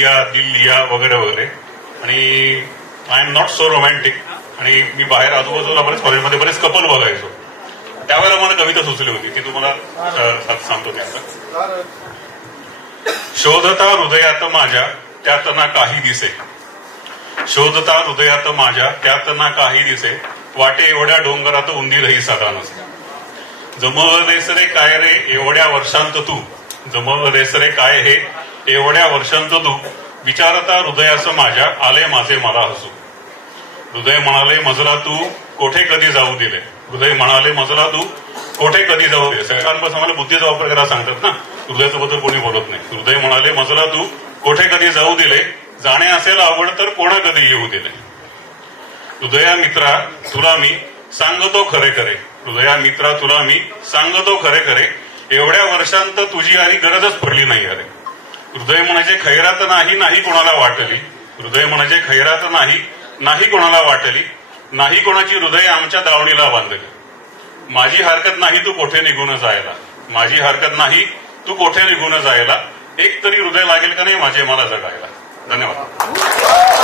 दिल्लिया वगैरे वगैरे. आणि I am not so romantic. आणि मी बाहेर आजूबाजूला बरेच कॉलेजमध्ये बरेच कपल बघायचो. त्यावेळेला मला कविता सुचली होती ती तुम्हाला सांगतो मी आता. शोधता हृदयात माझ्या त्यात ना काही दिसे, शोधता हृदयात माझ्या त्यात ना काही दिसे, वाटे एवढ्या डोंगरात उंदीरही साधा नसे. जमवलेस रे काय रे एवढ्या वर्षांत तू, जमवलेस रे काय हे एवढ्या वर्षांत तू, विचारता हृदयास माझ्या आले माझे मला हसू. हृदय म्हणाले मजला तू कोठे कधी जाऊ दिले, हृदय म्हणाले मजला तू कोठे कधी जाऊ दिले. सगळ्यांपासून आम्हाला बुद्धीचा वापर करायला सांगतात ना, हृदयाच्या बद्दल कोणी बोलत नाही. हृदय म्हणाले मजला तू कोठे कधी जाऊ दिले, जाणे असेल आवड तर कोणा कधी येऊ दिले. हृदया मित्रा तुला मी सांगतो खरे खरे, हृदया मित्रा तुला मी सांगतो खरे खरे, एवढ्या वर्षांत तुझी आली गरजच पडली नाही अरे. हृदय म्हणजे खैरात नाही नाही कोणाला वाटली, हृदय म्हणजे खैरात नाही नाही कोणाला वाटली, नाही कोणाची हृदय आमच्या दावणीला बांधली. माझी हरकत नाही तू कोठे निघून जायला, माझी हरकत नाही तू कोठे निघून जायला, एक तरी हृदय लागेल का नाही माझे मला जगायला. धन्यवाद.